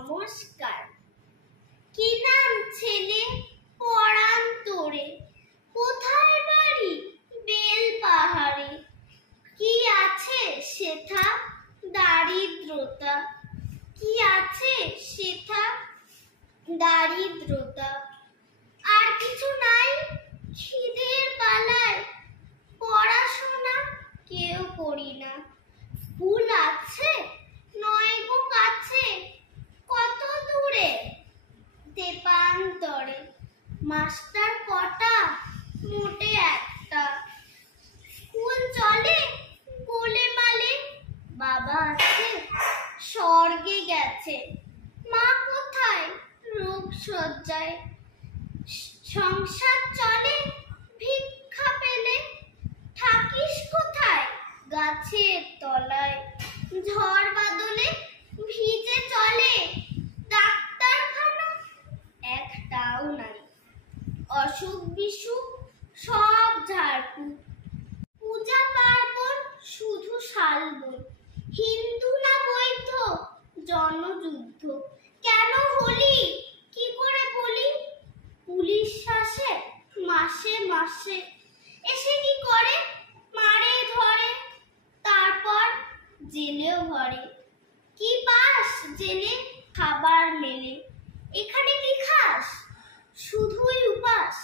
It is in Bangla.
নমস্কার। কি নাম ছেলে? পরাণ তোরে। কোথায় বাড়ি? বেল পাহাড়ে। কি আছে সেথা? দারিদ্রতা। কি আছে সেথা? দারিদ্রতা। আর কিছু নাই? খিদের পালায় পড়াশোনা কেউ করি না। স্কুল আছে নয় গো কাছে, কত দূরে তেপান্তরে। মাস্টার কটা? মোটে একটা। স্কুল চলে গোলেমালে। বাবা আছে স্বর্গে গেছে, মা কোথায়? রোগ শয্যায়। সংসার চলে ভিক্ষা পেলে। থাকিস কোথায়? গাছের তলায়। ঝড় বাদলে ভিজে চলে। ডাক্তারখানা একটাও নাই। অসুখ বিসুখ সব ঝাড়ফুঁক। পূজা পার্বণ শুধু শালবন। হিন্দু না বৈধ? জনযুদ্ধ। কেন হলি? কি করে বলি? পুলিশ শাসে মাসে মাসে। এসে কি করে? মারে ধরে, তারপর জেলেও ভরে। কি পাস জেলে? খাবার মেলে। এখানে কি খাস? শুধুই উপাস।